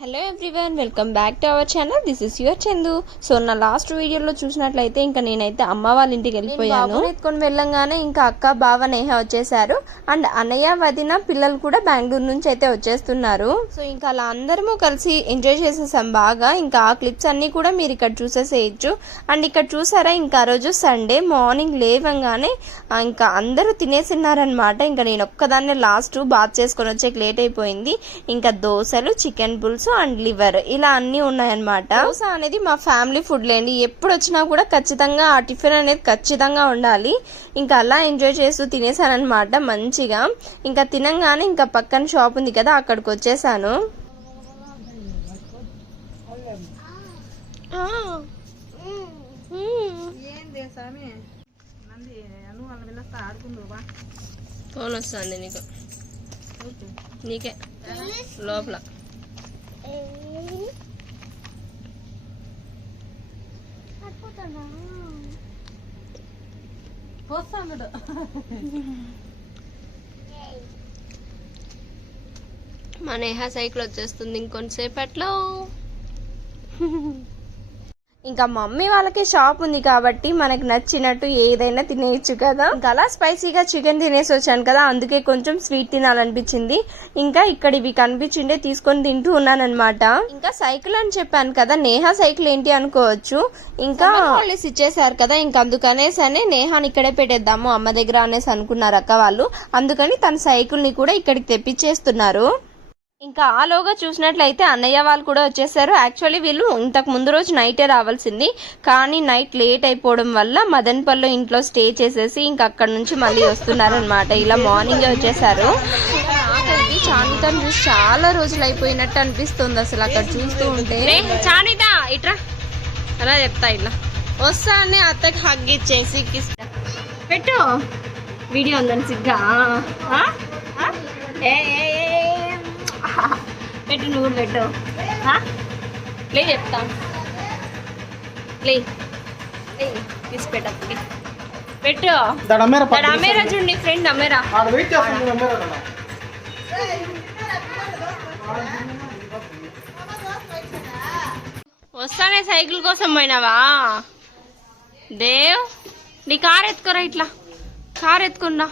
Hello everyone, welcome back to our channel. This is your Chandu. So నా last వీడియోలో చూసినట్లయితే ఇంకా నేనైతే అమ్మ వాళ్ళ ఇంటికి వెళ్ళిపోయాను. ఎత్తుకొని వెళ్ళంగానే ఇంకా అక్క బావ నేహ వచ్చేసారు. అండ్ అన్నయ్య వదిన పిల్లలు కూడా బెంగళూరు నుంచి అయితే వచ్చేస్తున్నారు. సో ఇంకా అలా అందరము కలిసి ఎంజాయ్ చేసేసాం బాగా. ఇంకా ఆ క్లిప్స్ అన్ని కూడా మీరు ఇక్కడ చూసేసేయచ్చు. అండ్ ఇక్కడ చూసారా, ఇంకా ఆ రోజు సండే మార్నింగ్ లేవంగానే ఇంకా అందరూ తినేసిన్నారనమాట. ఇంకా నేను ఒక్కదాన్నే లాస్ట్ బాత్ చేసుకొని వచ్చేకి లేట్ అయిపోయింది. ఇంకా దోశలు, చికెన్ పుల్స్ అండ్ లివర్ ఇలా అన్ని ఉన్నాయన్నమాట. దోశ అనేది మా ఫ్యామిలీ ఫుడ్ లేండి. ఎప్పుడు వచ్చినా కూడా ఖచ్చితంగా ఆ టిఫిన్ అనేది ఖచ్చితంగా ఉండాలి. ఇంకా అలా ఎంజాయ్ చేస్తూ తినేసానమాట మంచిగా. ఇంకా తినంగానే ఇంకా పక్కన షాప్ ఉంది కదా, అక్కడికి వచ్చేసాను. ఫోన్ వస్తుంది నీకు, నీకే లోపల. మా నేహా సైకిల్ వచ్చేస్తుంది ఇంకొంతసేపట్లో. ఇంకా మమ్మీ వాళ్ళకి షాప్ ఉంది కాబట్టి మనకు నచ్చినట్టు ఏదైనా తినేయచ్చు కదా. ఇంకా అలా స్పైసీగా చికెన్ తినేసి వచ్చాను కదా, అందుకే కొంచెం స్వీట్ తినాలనిపించింది. ఇంకా ఇక్కడ ఇవి కనిపించిండే తీసుకొని తింటూ ఉన్నానమాట. ఇంకా సైకిల్ అని చెప్పాను కదా, నేహా సైకిల్ ఏంటి అనుకోవచ్చు. ఇంకా వాళ్ళు ఇచ్చేసారు కదా, ఇంకా అందుకనేసనే నేహాని ఇక్కడే పెట్టేద్దాము అమ్మ దగ్గర అనేసి అనుకున్నారు అక్క వాళ్ళు. అందుకని తన సైకిల్ ని కూడా ఇక్కడికి తెప్పించేస్తున్నారు. ఇంకా ఆలోగా చూసినట్లయితే అన్నయ్య వాళ్ళు కూడా వచ్చేసారు. యాక్చువల్లీ వీళ్ళు ఇంతకు ముందు రోజు నైటే రావాల్సింది, కానీ నైట్ లేట్ అయిపోవడం వల్ల మదన్పల్లి ఇంట్లో స్టే చేసేసి ఇంకా అక్కడ నుంచి మళ్ళీ వస్తున్నారు అనమాట. ఇలా మార్నింగ్ వచ్చేసారు. నాకైతే చానితాను చూసి చాలా రోజులు అయిపోయినట్టు అనిపిస్తుంది అసలు అక్కడ చూస్తూ ఉంటే. చానితా ఇట్రా, అలా చెప్తా ఇలా వస్తానే అత్తకి హగ్ ఇచ్చేసి పెట్టు. వీడియో ఉందని సిగ్గా పెట్టు, నువ్వు కూడా పెట్టు. లే చెప్తా, లే తీసి పెట్టప్పటికి పెట్టు. అమేరా చూడండి ఫ్రెండ్, అమేరా వస్తానే. సైకిల్ కోసం పోయినావా దేవ్? నీ కార్ ఎత్తుకోరా, ఇట్లా కార్ ఎత్తుకున్నా.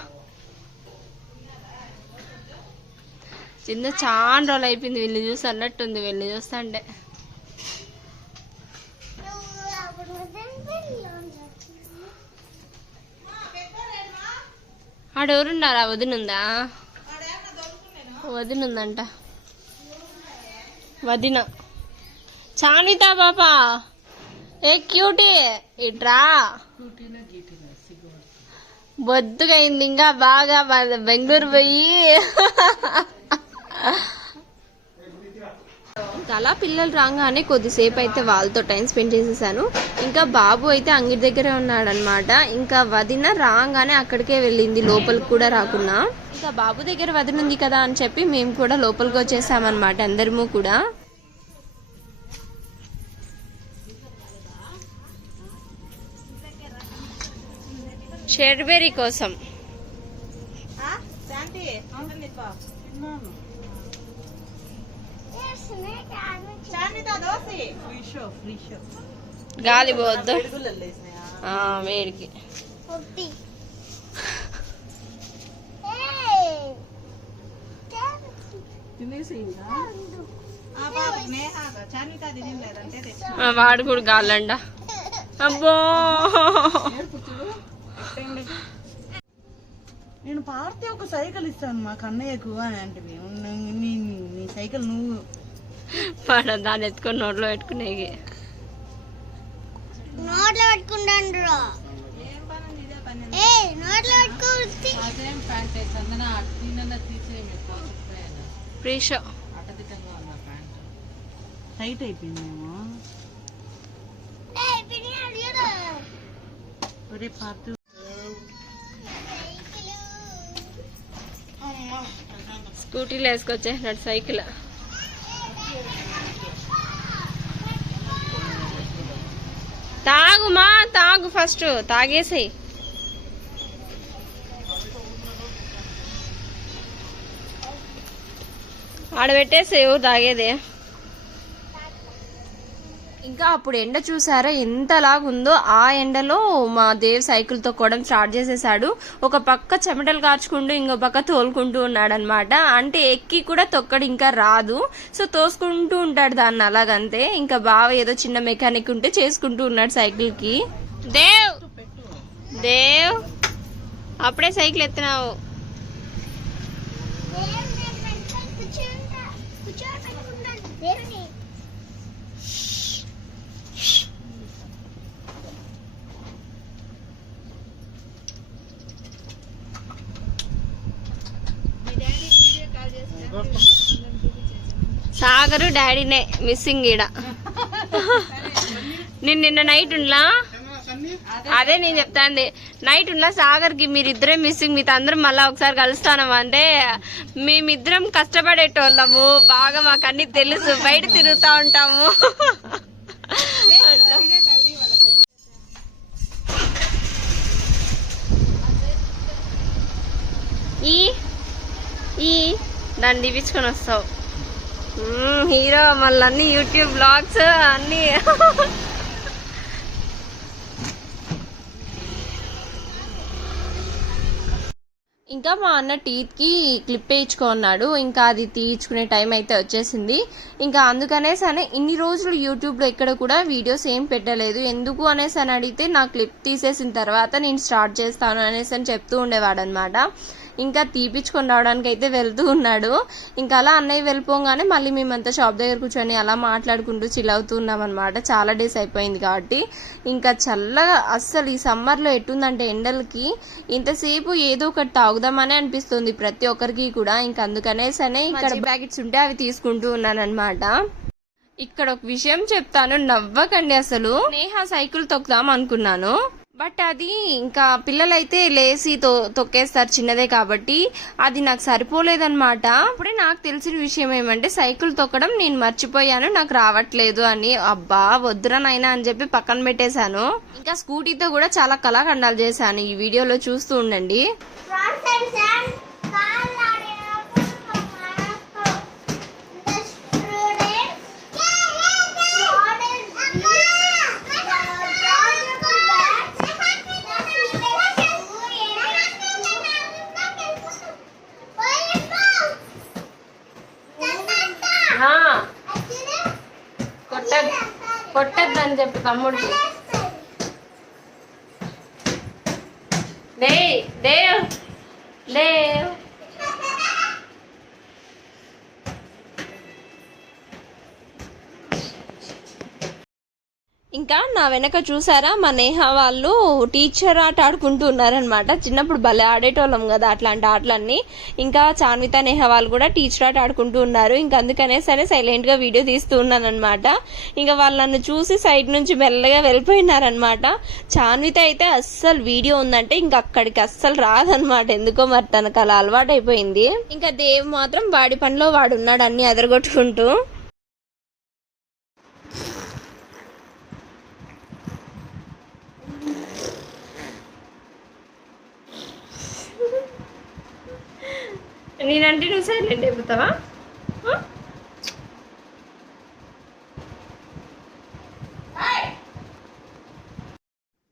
చిన్న చాలా రోజులు అయిపోయింది వీళ్ళని చూసి అన్నట్టుంది, వీళ్ళని చూస్తా అంటే. ఆడెవరున్నారా? వదినుందా? వదినుందంట, వదిన. చానితా పాపా ఏ క్యూటీ, ఇట్రా. బొద్దుగా అయింది ఇంకా బాగా, బెంగళూరు పోయి. అలా పిల్లలు రాగానే కొద్దిసేపు అయితే వాళ్ళతో టైం స్పెండ్ చేసేసాను. ఇంకా బాబు అయితే అంగిటి దగ్గరే ఉన్నాడనమాట. ఇంకా వదిన రాగానే అక్కడికే వెళ్ళింది, లోపలికి కూడా రాకున్నా. ఇంకా బాబు దగ్గర వదిన ఉంది కదా అని చెప్పి మేము కూడా లోపలికి వచ్చేసామన్నమాట అందరము కూడా. షెర్బెరీ కోసం గాలి పోద్దు వేడికి. వాడు కూడా గాలండ. అబ్బో నేను పార్టీ ఒక సైకిల్ ఇస్తాను మా కన్నయ్యకు అని అంటే, నీ సైకిల్ నువ్వు దాన్ని ఎత్తుకొని నోట్లో పెట్టుకునే. నోట్లో పెట్టుకుంటాను. టైట్ అయిపోయిందేమో. స్కూటీలో వేసుకొచ్చేసినట్టు సైకిల్. తాగుమా, తాగు ఫస్ట్, తాగేసి. ఆడ పెట్టేసి ఎవరు తాగేది. ఇంకా అప్పుడు ఎండ చూసారా ఎంతలాగుందో, ఆ ఎండలో మా దేవ్ సైకిల్ తొక్కడం స్టార్ట్ చేసేసాడు. ఒక పక్క చెమటలు కార్చుకుంటూ ఇంకో పక్క తోలుకుంటూ ఉన్నాడు అనమాట. అంటే ఎక్కి కూడా తొక్కడు ఇంకా రాదు, సో తోసుకుంటూ ఉంటాడు దాన్ని అలాగంతే. ఇంకా బావ ఏదో చిన్న మెకానిక్ ఉంటే చేసుకుంటూ ఉన్నాడు సైకిల్ కి. దేవ్ దేవ్ అప్పుడే సైకిల్ ఎత్తినావు. సాగరు డాడీనే మిస్సింగ్ ఈడ. నేను నిన్న నైట్ ఉండలా, అదే నేను చెప్తాంది, నైట్ ఉన్న సాగర్ కి మీరిద్దరే మిస్సింగ్, మీతో అందరం మళ్ళా ఒకసారి కలుస్తాను అంటే మేమిద్దరం కష్టపడేటోళ్ళము బాగా, మాకు అన్ని తెలుసు, బయట తిరుగుతా ఉంటాము. ఈ దాన్ని దిపించుకొని వస్తావు హీరో, మళ్ళీ అన్ని యూట్యూబ్ బ్లాగ్స్ అన్ని. ఇంకా మా అన్న టీత్కి క్లిప్ వేయించుకున్నాడు. ఇంకా అది తీయించుకునే టైం అయితే వచ్చేసింది. ఇంకా అందుకనేసి అని ఇన్ని రోజులు యూట్యూబ్లో ఎక్కడ కూడా వీడియోస్ ఏం పెట్టలేదు. ఎందుకు అనేసి అని అడిగితే నా క్లిప్ తీసేసిన తర్వాత నేను స్టార్ట్ చేస్తాను అనేసి అని చెప్తూ ఉండేవాడు అనమాట. ఇంకా తీపిచ్చుకొని రావడానికి అయితే వెళ్తూ ఉన్నాడు. ఇంకా అలా అన్నయ్య వెళ్ళిపోగానే మళ్ళీ మేమంతా షాప్ దగ్గర కూర్చొని అలా మాట్లాడుకుంటూ చిల్ అవుతూ ఉన్నాం అనమాట. చాలా డేస్ అయిపోయింది కాబట్టి. ఇంకా చల్లగా అస్సలు ఈ సమ్మర్లో ఎట్టుందంటే ఎండలకి ఇంతసేపు ఏదో ఒకటి తాగుదామనే అనిపిస్తుంది ప్రతి ఒక్కరికి కూడా. ఇంకా అందుకనేసనే ఇక్కడ ప్యాకెట్స్ ఉంటే అవి తీసుకుంటూ ఉన్నాను అనమాట. ఇక్కడ ఒక విషయం చెప్తాను, నవ్వకండి అసలు. నేహ సైకిల్ తొక్కుదాం అనుకున్నాను, బట్ అది ఇంకా పిల్లలైతే లేసి తొక్కేస్తారు చిన్నదే కాబట్టి, అది నాకు సరిపోలేదన్నమాట. అప్పుడే నాకు తెలిసిన విషయం ఏమంటే సైకిల్ తొక్కడం నేను మర్చిపోయాను, నాకు రావట్లేదు అని. అబ్బా వద్దురా నాయనా అని చెప్పి పక్కన పెట్టేశాను. ఇంకా స్కూటీతో కూడా చాలా కళాఖండాలు చేశాను, ఈ వీడియోలో చూస్తూ ఉండండి. కొట్టద్దని చెప్పి తమ్ముడికి. దేవ్ దేవ్ ఇంకా నా వెనక చూసారా మా నేహ వాళ్ళు టీచర్ ఆట ఆడుకుంటూ ఉన్నారనమాట. చిన్నప్పుడు భలే ఆడేటోళ్ళం కదా అట్లాంటి ఆటలన్నీ. ఇంకా చాన్విత నేహ వాళ్ళు కూడా టీచర్ ఆట ఆడుకుంటూ ఉన్నారు. ఇంకా అందుకనే సరే సైలెంట్ గా వీడియో తీస్తూ ఉన్నాను అనమాట. ఇంకా వాళ్ళు నన్ను చూసి సైడ్ నుంచి మెల్లగా వెళ్ళిపోయినారనమాట. చాన్విత అయితే అస్సలు వీడియో ఉందంటే ఇంకా అక్కడికి అస్సలు రాదనమాట, ఎందుకో మరి తనకు అలా అలవాటు అయిపోయింది. ఇంకా దేవ్ మాత్రం వాడి పనిలో వాడు ఉన్నాడు అన్ని అదరగొట్టుకుంటూ. నేనంటే నువ్వు సైలెంట్ అయిపోతావా?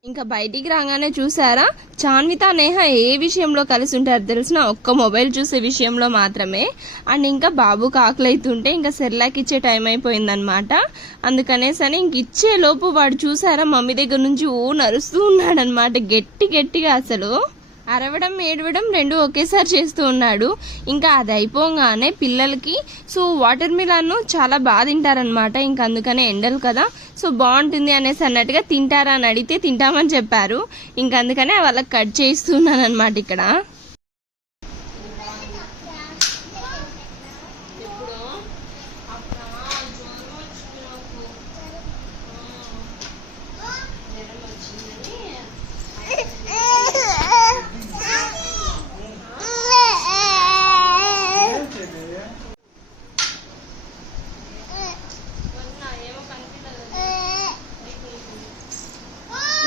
ఇంకా బయటికి రాగానే చూసారా చాన్విత నేహ ఏ విషయంలో కలిసి ఉంటారు తెలిసిన, ఒక్క మొబైల్ చూసే విషయంలో మాత్రమే. అండ్ ఇంకా బాబుకి ఆకలి అవుతుంటే ఇంకా సెర్లాక్ ఇచ్చే టైం అయిపోయిందనమాట. అందుకనేసని ఇంక ఇచ్చే లోపు వాడు చూసారా మమ్మీ దగ్గర నుంచి నరుస్తూ ఉన్నాడనమాట, గట్టిగా అసలు అరవడం ఏడవడం రెండు ఒకేసారి చేస్తూ ఉన్నాడు. ఇంకా అది అయిపోగానే పిల్లలకి వాటర్ మిలన్ చాలా బాగా తింటారనమాట. ఇంకా అందుకనే ఎండలు కదా, సో బాగుంటుంది అనేసి అన్నట్టుగా తింటారా అని అడిగితే తింటామని చెప్పారు. ఇంకా అందుకనే వాళ్ళకి కట్ చేస్తున్నాను అనమాట ఇక్కడ.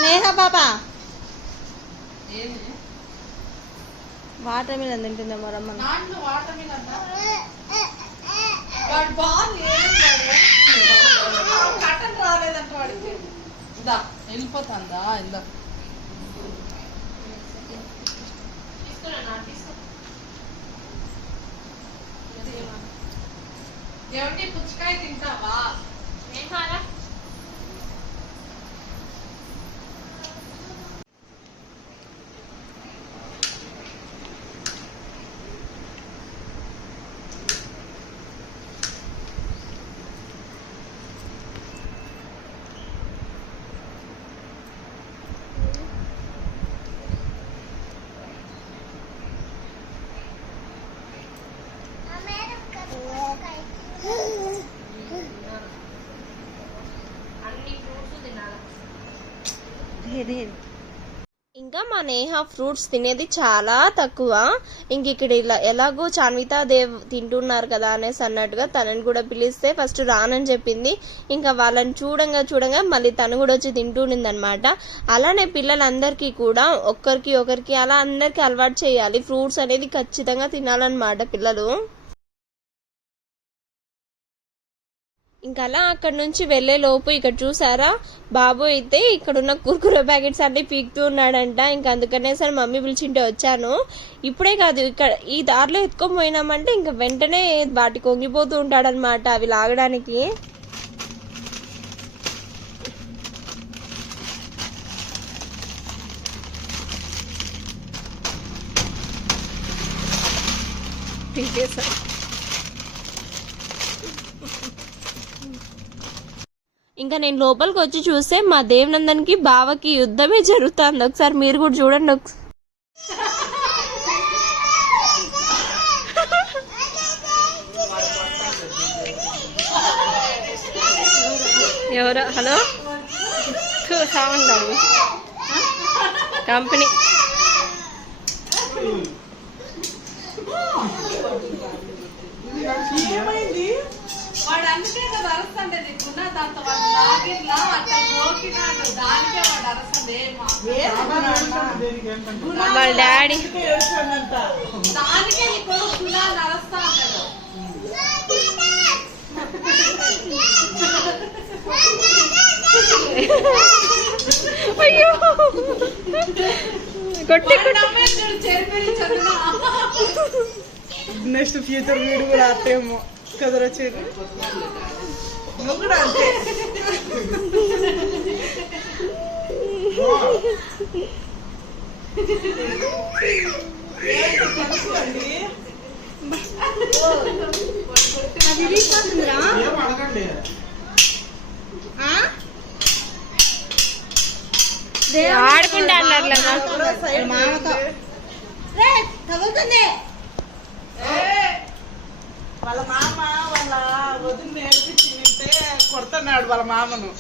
నేహ పాప వాటర్ మిలన్ తింటుందా మరమ్మ? కట్టన్ రాలేదన్న వెళ్ళిపోతుందా ఇందా ఏమంటే పుచ్చకాయ తింటావా? ఇంకా మా నేహ ఫ్రూట్స్ తినేది చాలా తక్కువ. ఇంక ఇక్కడ ఇలా ఎలాగో చాన్వితా దేవ్ తింటున్నారు కదా అనేసి అన్నట్టుగా తనని కూడా పిలిస్తే ఫస్ట్ రానని చెప్పింది. ఇంకా వాళ్ళని చూడంగా మళ్ళీ తను కూడా వచ్చి తింటుండింది అనమాట. అలానే పిల్లలందరికీ కూడా ఒకరికి అలా అందరికి అలవాటు చేయాలి. ఫ్రూట్స్ అనేది ఖచ్చితంగా తినాలన్నమాట పిల్లలు. ఇంకా అలా అక్కడ నుంచి వెళ్లే లోపు ఇక్కడ చూసారా బాబు అయితే ఇక్కడ ఉన్న కుర్కురే ప్యాకెట్స్ అన్ని పీకుతూ ఉన్నాడంట. ఇంకా అందుకనే సరే మమ్మీ పిలిచింటే వచ్చాను. ఇప్పుడే కాదు ఇక్కడ ఈ దారిలో ఎత్తుకొని పోయినామంటే ఇంకా వెంటనే వాటి కొంగిపోతూ ఉంటాడనమాట అవి లాగడానికి. ఇంకా నేను లోపలికి వచ్చి చూస్తే మా దేవనందన్కి బావకి యుద్ధమే జరుగుతుంది. ఒకసారి మీరు కూడా చూడండి. ఎవరు హలో సౌండ్ కంపెనీ వాడు అందుకే కదా అరసండే నీకున్నా దాంతో వాడు లాగిన్లా అట్లా గోకినాడు దానికే వాడు అరసండే వాళ్ళ డాడీ దానికే నీకు గుణాలు అరస్తా అంటాడు. అయ్యో కొట్టి చెరిపి చదువునా నెక్స్ట్ ఫ్యూచర్ వీడు కూడా ఆపేమో కదరొచ్చేది నువ్వు కూడా అంతే. ఆడుకుంటా అన్నారు మామతో వాళ్ళ మామ వాళ్ళ వదిన నేర్పించింటే కొడుతున్నాడు వాళ్ళ మామను.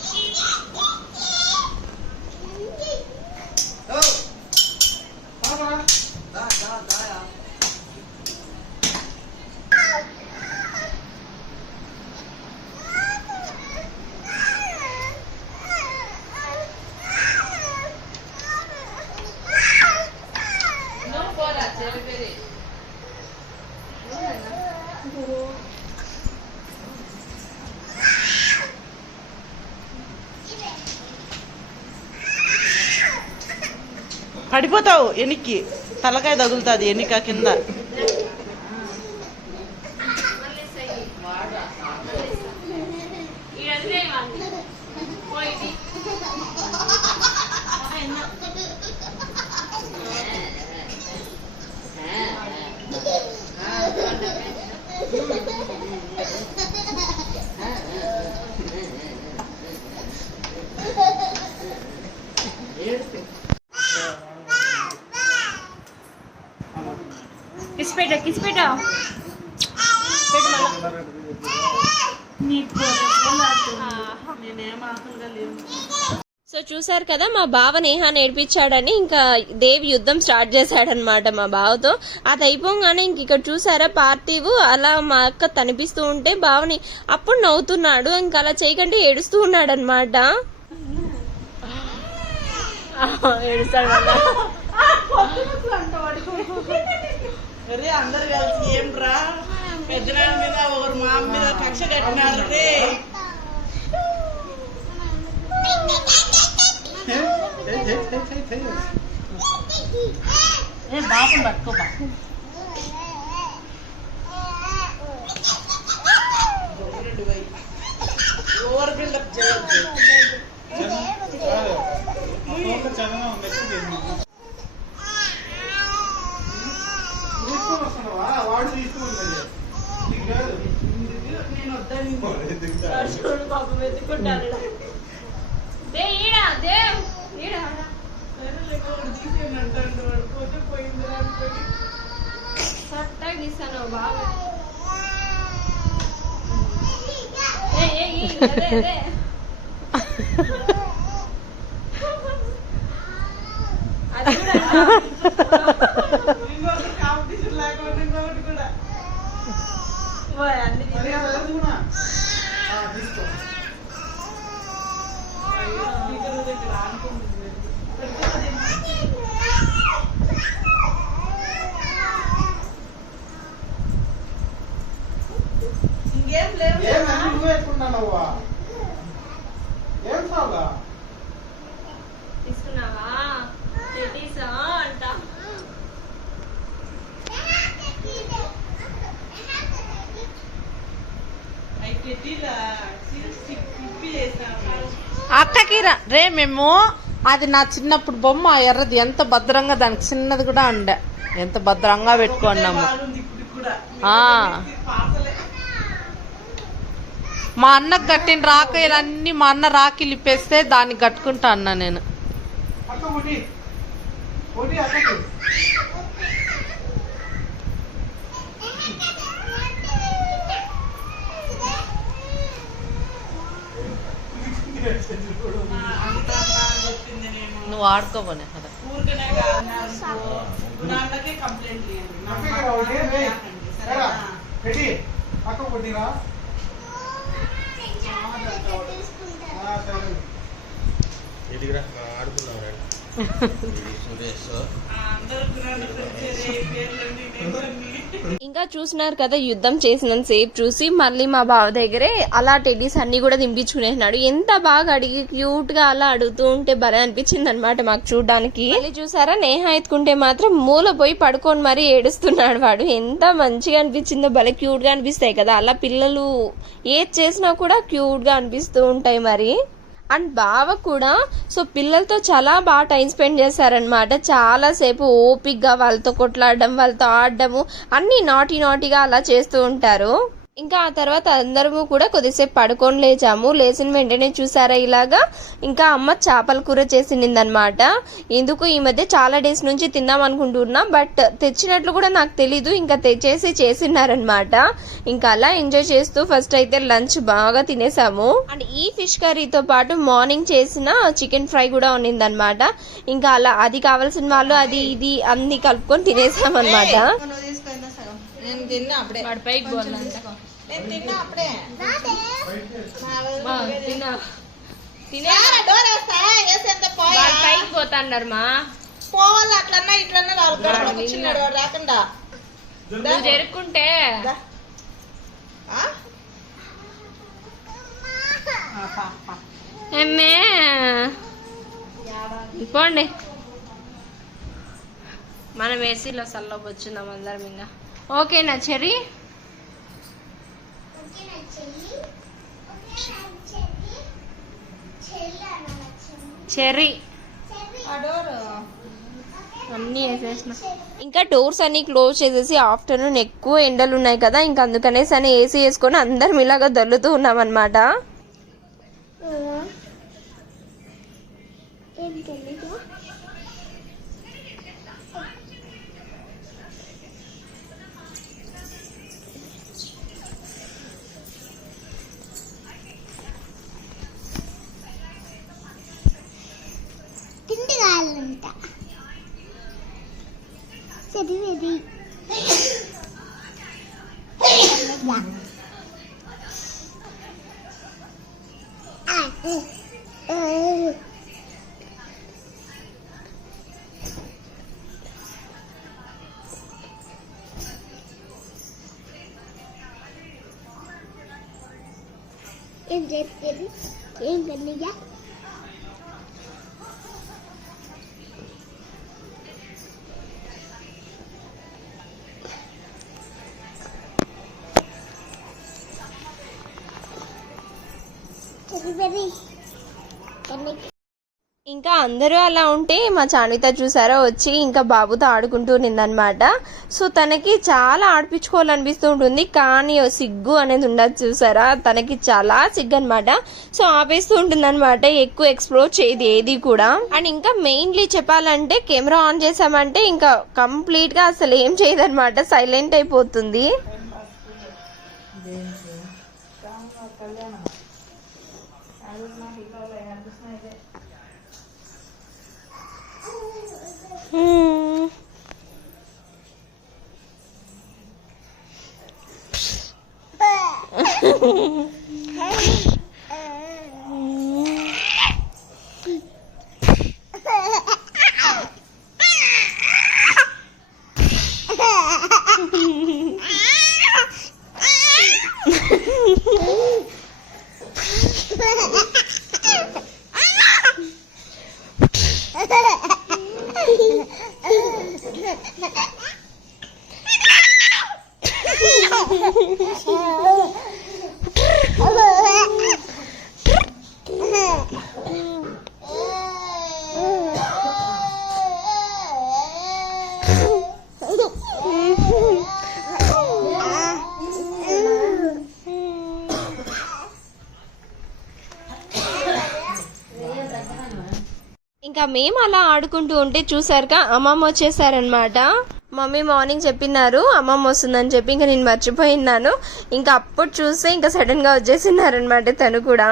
పడిపోతావు ఎనికి తలకాయ తగులుతుంది ఎన్నిక కింద. కిస్పేట సో చూసారు కదా మా బావ నేహ నేర్పించాడని ఇంకా దేవి యుద్ధం స్టార్ట్ చేశాడనమాట మా బావతో. అది అయిపోగానే ఇంక ఇక్కడ చూసారా పార్థివ్ అలా మా అక్క తనిపిస్తూ ఉంటే బావని అప్పుడు నవ్వుతున్నాడు. ఇంకా అలా చేయకంటే ఏడుస్తూ ఉన్నాడు అనమాట. ఏడుస్తాడు అందరు కలిసి ఏం రా పెద్దనాన్న మీద ఒకరు మా అమ్మ మీద కక్ష కట్టినారు రే. ఏ బాబుని పట్టుకోబా ఓవర్ బిల్డప్ చేయొద్దు నేను వద్దని పాపం ఎత్తుకుంటారు పోతే పోయింది అనుకోని గీసాను బాగా ఇంకొకటి కాంపిటీషన్ లేకుండా ఇంకొకటి కూడా అన్ని ఇంకేం లేవు తీసుకున్నావా అంట అక్కకి రే మేము అది నా చిన్నప్పుడు బొమ్మ ఎర్రది ఎంత భద్రంగా దానికి చిన్నది కూడా ఉండే ఎంత భద్రంగా పెట్టుకున్నాము మా అన్నకు కట్టిన రాఖీలన్నీ మా అన్న రాఖీలు ఇప్పేస్తే దాన్ని కట్టుకుంటా అన్నా నేను నువ్వు ఆడుకోబోనే కదా ఇంకా చూసినారు కదా యుద్ధం చేసినంత సేపు చూసి మళ్ళీ మా బావ దగ్గరే అలా టెడ్డీస్ అన్ని కూడా దింపించుకునేసినాడు. ఎంత బాగా అడిగి క్యూట్ గా అలా అడుగుతూ ఉంటే భలే అనిపించింది అనమాట మాకు చూడడానికి. మళ్ళీ చూసారా నేహ ఎత్తుకుంటే మాత్రం మూల పోయి పడుకొని మరీ ఏడుస్తున్నాడు వాడు. ఎంత మంచిగా అనిపించిందో, భలే క్యూట్ గా అనిపిస్తాయి కదా అలా పిల్లలు ఏది చేసినా కూడా క్యూట్ గా అనిపిస్తూ ఉంటాయి మరి. అండ్ బావ కూడా సో పిల్లలతో చాలా బాగా టైం స్పెండ్ చేశారనమాట. చాలా సేపు ఓపిక్గా వాళ్ళతో కొట్లాడడం, వాళ్ళతో ఆడడము అన్ని నాటిగా అలా చేస్తూ ఉంటారు. ఇంకా ఆ తర్వాత అందరము కూడా కొద్దిసేపు పడుకొని లేచాము. లేచిన వెంటనే చూసారా ఇలాగా ఇంకా అమ్మ చేపల కూర చేసిందనమాట. ఎందుకు ఈ మధ్య చాలా డేస్ నుంచి తిందాం అనుకుంటున్నా, బట్ తెచ్చినట్లు కూడా నాకు తెలీదు. ఇంకా తెచ్చేసి చేసినారనమాట. ఇంకా అలా ఎంజాయ్ చేస్తూ ఫస్ట్ అయితే లంచ్ బాగా తినేసాము. అండ్ ఈ ఫిష్ కర్రీతో పాటు మార్నింగ్ చేసిన చికెన్ ఫ్రై కూడా ఉన్నిందనమాట. ఇంకా అలా అది కావాల్సిన వాళ్ళు అది ఇది అన్ని కలుపుకొని తినేసామన్నమాట. నేను తిన్నా అప్పుడే పైకి నేను తిన్నా అప్పుడే పైకి పోతాండారు మా పోవాలి అట్లన్నా ఇట్లన్నా కూర్చున్నాడు వాడు రాకుండా నువ్వు జరుపుకుంటే ఏమే పోండి మనం ఏసీలో సల్లోకి వచ్చిందాం అందరం. ఇంకా ఓకేనా చెర్రీ? చెర్రీ అన్నీ వేసేసిన. ఇంకా డోర్స్ అన్ని క్లోజ్ చేసేసి ఆఫ్టర్నూన్ ఎక్కువ ఎండలు ఉన్నాయి కదా, ఇంకా అందుకనేసి అని ఏసీ వేసుకొని అందరం ఇలాగా దొల్లుతూ ఉన్నాం అనమాట. తిండి కావాలంట చదివేది ఏం చేస్తుంది ఏం కన్నయ్యా చెదివేది ఇంకా అందరూ అలా ఉంటే మా చానిత చూసారా వచ్చి ఇంకా బాబుతో ఆడుకుంటూ ఉన్నదన్నమాట. సో తనకి చాలా ఆడిపించుకోవాలనిపిస్తూ ఉంటుంది, కానీ సిగ్గు అనేది ఉండదు చూసారా, తనకి చాలా సిగ్గు అనమాట. సో ఆపేస్తూ ఉంటుంది అనమాట, ఎక్కువ ఎక్స్ప్లోర్ చేయదు ఏది కూడా. అండ్ ఇంకా మెయిన్లీ చెప్పాలంటే కెమెరా ఆన్ చేసామంటే ఇంకా కంప్లీట్ గా అసలు ఏం చేయదన్నమాట, సైలెంట్ అయిపోతుంది. ఇంకా మేము అలా ఆడుకుంటూ ఉంటే చూసారుగా అమ్మమ్మ వచ్చేసారనమాట. మమ్మీ మార్నింగ్ చెప్పినారు అమ్మమ్మ వస్తుందని చెప్పి, ఇంకా నేను మర్చిపోయినాను. ఇంకా అప్పుడు చూస్తే ఇంకా సడన్ గా వచ్చేసినారనమాట తను కూడా.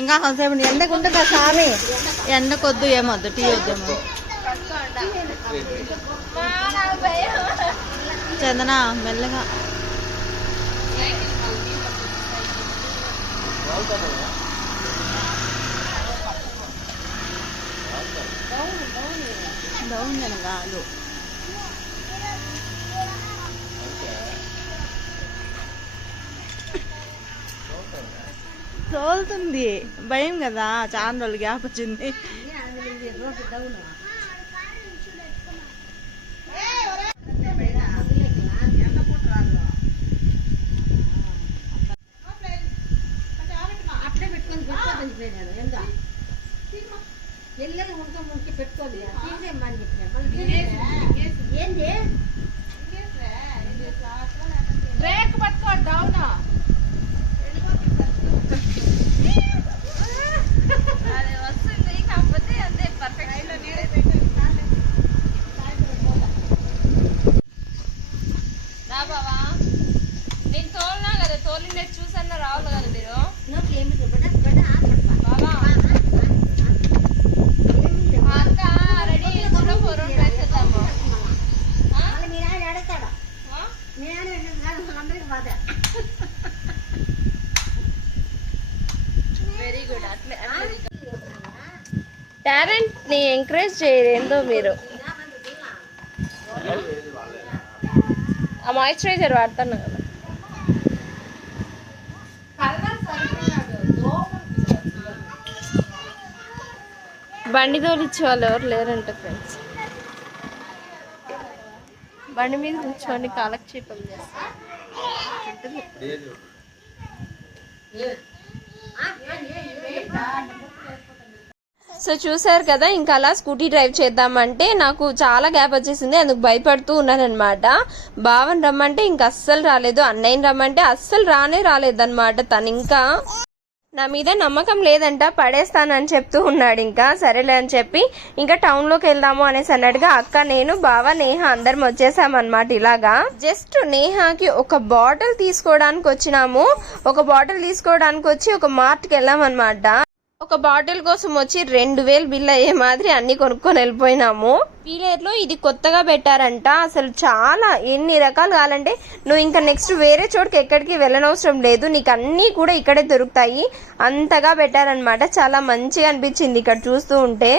ఇంకా కొంతసేపు ఎండకుంటుందా స్వామి, ఎండకొద్దు ఏమొద్దు, టీ వద్దేమో. చందన మెల్లగా డౌన్ కాదు, తోలుతుంది. భయం కదా, చాలా రోజులు గ్యాప్ వచ్చింది. బ్రేక్ పట్టుకో డౌన్. అది వస్తుంది కాకపోతే అదే పర్ఫెక్ట్. రా బావా, నేను తోలినా కదా, తోలిండేది చూసన్నా రావాలి కదా మీరు. బావా అక్క రెడీ చూడపోరు వేసేద్దాము. Very good. అట్లే టాలెంట్ ని ఎంకరేజ్ చేయరేందో మీరు. ఆ మాయిశ్చరైజర్ వాడతాను కదా. బండి తోలిచ్చే వాళ్ళు ఎవరు లేరంట ఫ్రెండ్స్. బండి మీద కూర్చోండి కాలక్షేపం చేస్తారు. సో చూసారు కదా, ఇంకా అలా స్కూటీ డ్రైవ్ చేద్దామంటే నాకు చాలా గ్యాప్ వచ్చేసింది, అందుకు భయపడుతూ ఉన్నాను అనమాట. బావని రమ్మంటే ఇంకా అస్సలు రాలేదు, అన్నయ్యని రమ్మంటే అస్సలు రాలేదన్నమాట. తను ఇంకా నా మీద నమ్మకం లేదంట, పడేస్తానని చెప్తూ ఉన్నాడు. ఇంకా సరేలే అని చెప్పి ఇంకా టౌన్ లోకి వెళ్దాము అనేసి అన్నట్టుగా అక్క, నేను, బావ, నేహ అందరం వచ్చేసామన్నమాట. ఇలాగా జస్ట్ నేహాకి ఒక బాటిల్ తీసుకోవడానికి వచ్చినాము. ఒక బాటిల్ తీసుకోవడానికి వచ్చి ఒక మార్ట్కి వెళ్ళామన్నమాట. ఒక బాటిల్ కోసం వచ్చి 2000 బిల్ అయ్యే మాదిరి అన్ని కొనుక్కొని వెళ్ళిపోయినాము. పీలేరులో ఇది కొత్తగా పెట్టారంట. అసలు చాలా ఎన్ని రకాలు కావాలంటే నువ్వు ఇంకా నెక్స్ట్ వేరే చోటుకి ఎక్కడికి వెళ్ళనవసరం లేదు, నీకు అన్నీ కూడా ఇక్కడే దొరుకుతాయి, అంతగా పెట్టారనమాట. చాలా మంచిగా అనిపించింది ఇక్కడ చూస్తూ ఉంటే.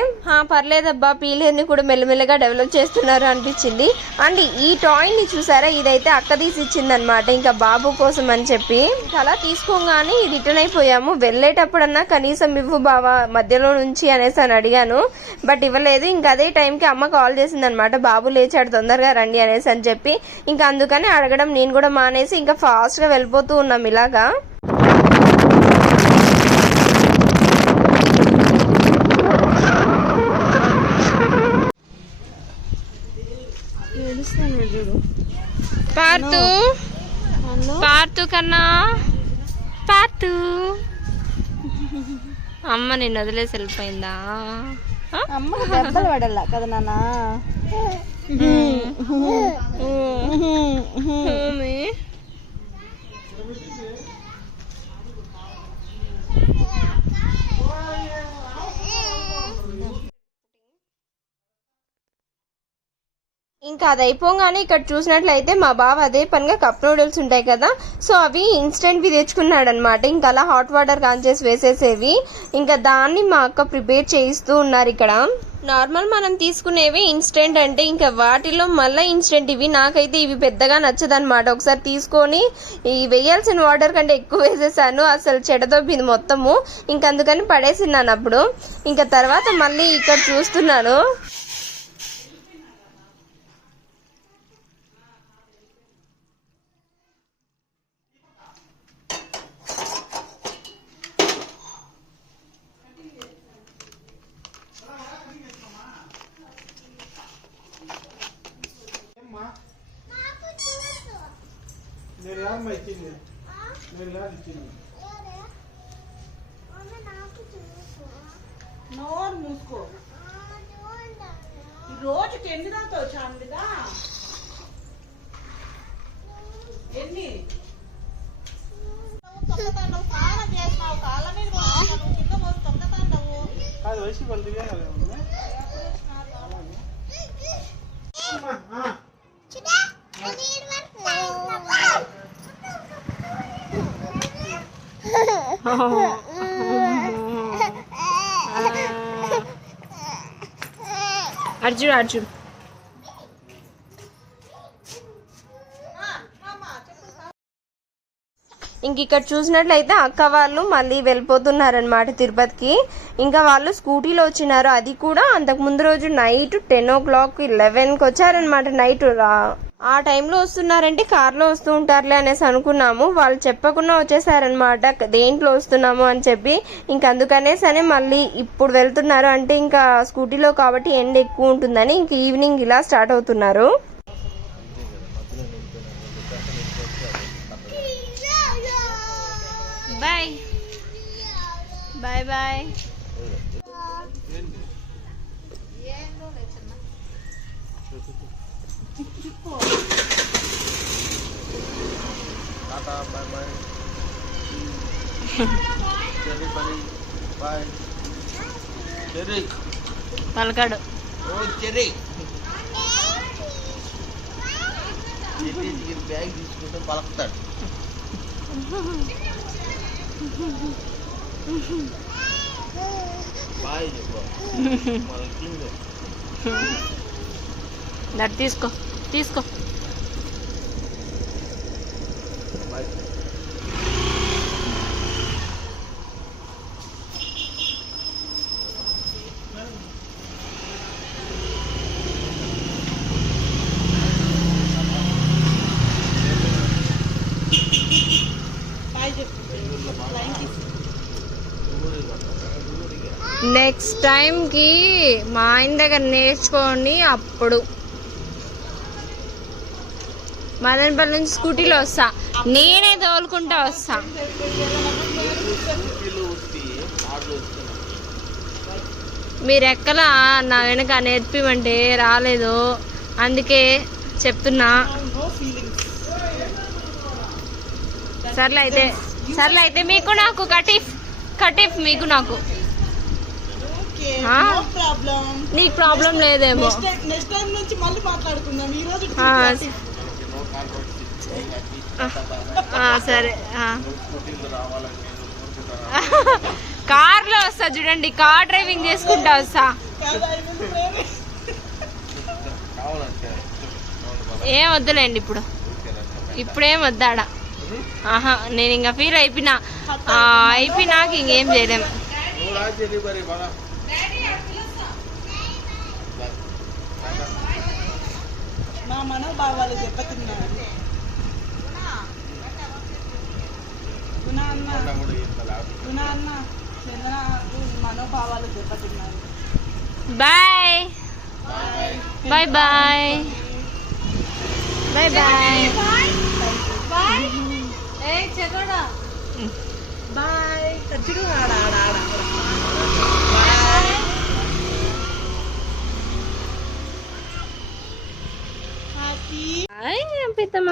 పర్లేదబ్బా, పీలేరుని కూడా మెల్లమెల్లగా డెవలప్ చేస్తున్నారు అనిపించింది. అండ్ ఈ టాయ్ ని చూసారా, ఇదైతే అక్క తీసి ఇచ్చింది అనమాట, ఇంకా బాబు కోసం అని చెప్పి. అలా తీసుకోగానే రిటర్న్ అయిపోయాము. వెళ్ళేటప్పుడన్నా కనీసం ఇవ్వు బావా మధ్యలో నుంచి అనేసి అని అడిగాను, బట్ ఇవ్వలేదు. ఇంకా అదే టైంకి అమ్మ కాల్ చేసింది అనమాట, బాబు లేచాడు తొందరగా రండి అనేసి అని చెప్పి. ఇంకా అందుకని అడగడం నేను కూడా మానేసి ఇంకా ఫాస్ట్ గా వెళ్ళిపోతూ ఉన్నాం ఇలాగా. పార్తు పార్తు కన్నా పార్తు అమ్మ నిన్ను వదిలేసి వెళ్ళిపోయిందా? అమ్మకి దెబ్బలు పడాల కదా నాన్న. ఇంకా అది అయిపోగానే ఇక్కడ చూసినట్లయితే మా బావ అదే పనిగా కప్ నూడిల్స్ ఉంటాయి కదా, సో అవి ఇన్స్టెంట్ వి తెచ్చుకున్నాడు అనమాట. ఇంకా అలా హాట్ వాటర్ కాన్ చేసి వేసేసేవి, ఇంకా దాన్ని మా అక్క ప్రిపేర్ చేయిస్తూ ఉన్నారు ఇక్కడ. నార్మల్ మనం తీసుకునేవి ఇన్స్టెంట్ అంటే ఇంకా వాటిలో మళ్ళీ ఇన్స్టెంట్ ఇవి. నాకైతే ఇవి పెద్దగా నచ్చదనమాట. ఒకసారి తీసుకొని ఈ వేయాల్సిన వాటర్ కంటే ఎక్కువ వేసేసాను, అసలు చెడదొబ్బింది మొత్తము. ఇంక అందుకని పడేసిన్నాను అప్పుడు. ఇంకా తర్వాత మళ్ళీ ఇక్కడ చూస్తున్నాను. నోరు మూసుకో. రోజుకి ఎన్ని తాగుతావు చాందిగా? ఎన్ని తొక్కతాండవు చాలా చేసినావు, కాళ్ళ మీద పోతున్నావు, కింద పోసి తొక్కతాండవు. అది వయసు వాళ్ళు దిగాలి. అర్జున్ అర్జున్ ఇంక ఇక్కడ చూసినట్లయితే అక్క వాళ్ళు మళ్ళీ వెళ్ళిపోతున్నారనమాట తిరుపతికి. ఇంకా వాళ్ళు స్కూటీలో వచ్చినారు, అది కూడా అంతకు ముందు రోజు నైట్ 10 o'clock 11కి వచ్చారనమాట. నైట్ ఆ టైంలో వస్తున్నారంటే కార్లో వస్తూ ఉంటారులే అనేసి అనుకున్నాము, వాళ్ళు చెప్పకుండా వచ్చేసారనమాట దేంట్లో వస్తున్నాము అని చెప్పి. ఇంక అందుకనేసరి మళ్ళీ ఇప్పుడు వెళ్తున్నారు, అంటే ఇంకా స్కూటీలో కాబట్టి ఎండ ఎక్కువ ఉంటుందని ఇంక ఈవినింగ్ ఇలా స్టార్ట్ అవుతున్నారు. Bye bye bye. పలకాడు బ్యాగ్ తీసుకుంటే పలకతాడు. తీసుకో తీసుకో. నెక్స్ట్ టైంకి మా ఆయన దగ్గర నేర్చుకోండి, అప్పుడు మదనపల్లి నుంచి స్కూటీలో వస్తా, నేనే తోలుకుంటా వస్తా. మీరు ఎక్కలా నా వెనక నేర్పిమంటే రాలేదు, అందుకే చెప్తున్నా. సర్లే అయితే మీకు నాకు కటీఫ్ మీకు నాకు. నీకు ప్రాబ్లం లేదేమో. నెక్స్ట్ టైం నుంచి మళ్ళీ మాట్లాడుకుందాం. ఈ రోజు సరే. కార్లో వస్తా చూడండి, కార్ డ్రైవింగ్ చేసుకుంటా వస్తా. ఏం వద్దులేండి ఇప్పుడేం వద్దాడా. ఆహా, నేను ఇంకా ఫీల్ అయిపోయినాక ఇంకేం చేయలేము. మా మనోభావాలు దెబ్బతిన్నారు. మనోభావాలు దెబ్బతిన్నారు. Bye bye bye bye bye bye. ఖర్చుడు ఆడ ఆడ ఆడ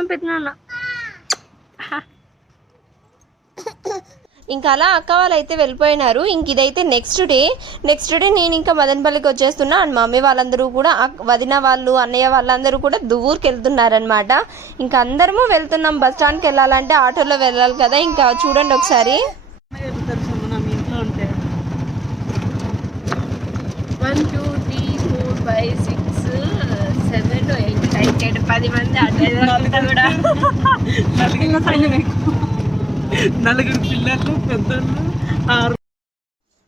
పెద్దనాన్న. ఇంకా అలా అక్క వాళ్ళు అయితే వెళ్ళిపోయినారు. ఇంక ఇదైతే నెక్స్ట్ డే నేను ఇంకా మదనపల్లికి వచ్చేస్తున్నా. అండ్ మమ్మీ వాళ్ళందరూ కూడా వదిన వాళ్ళు అన్నయ్య వాళ్ళందరూ కూడా దువ్వూరుకి వెళ్తున్నారనమాట. ఇంకా అందరము వెళ్తున్నాం. బస్ స్టాండ్కి వెళ్ళాలంటే ఆటోలో వెళ్ళాలి కదా. ఇంకా చూడండి ఒకసారి. మనం ఇంట్లో ఉంటే 1 2 3 4 5 6 7 8 10 మంది ఆటో కూడా. నలుగురు పిల్లలు పెద్దలు 6.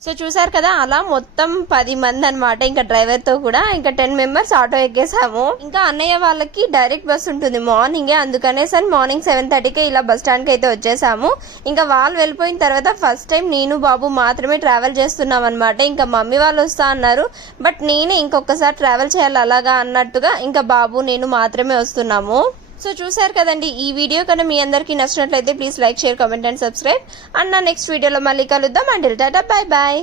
సో చూసారు కదా, అలా మొత్తం 10 మంది అనమాట. ఇంకా డ్రైవర్ తో కూడా ఇంకా 10 మెంబర్స్ ఆటో ఎక్కేసాము. ఇంకా అన్నయ్య వాళ్ళకి డైరెక్ట్ బస్ ఉంటుంది మార్నింగే, అందుకనేసరి మార్నింగ్ 7:30కే ఇలా బస్ స్టాండ్ కి అయితే వచ్చేసాము. ఇంకా వాళ్ళు వెళ్ళిపోయిన తర్వాత ఫస్ట్ టైం నేను బాబు మాత్రమే ట్రావెల్ చేస్తున్నాం అనమాట. ఇంకా మమ్మీ వాళ్ళు వస్తా అన్నారు, బట్ నేనే ఇంకొకసారి ట్రావెల్ చేయాలి అలాగా అన్నట్టుగా ఇంకా బాబు నేను మాత్రమే వస్తున్నాము. సో చూసారు కదండి, ఈ వీడియో కన్నా మీ అందరికీ నచ్చినట్లయితే please like, share, comment and subscribe. And నా నెక్స్ట్ వీడియోలో మళ్ళీ కలుద్దాం. Until tata, bye bye.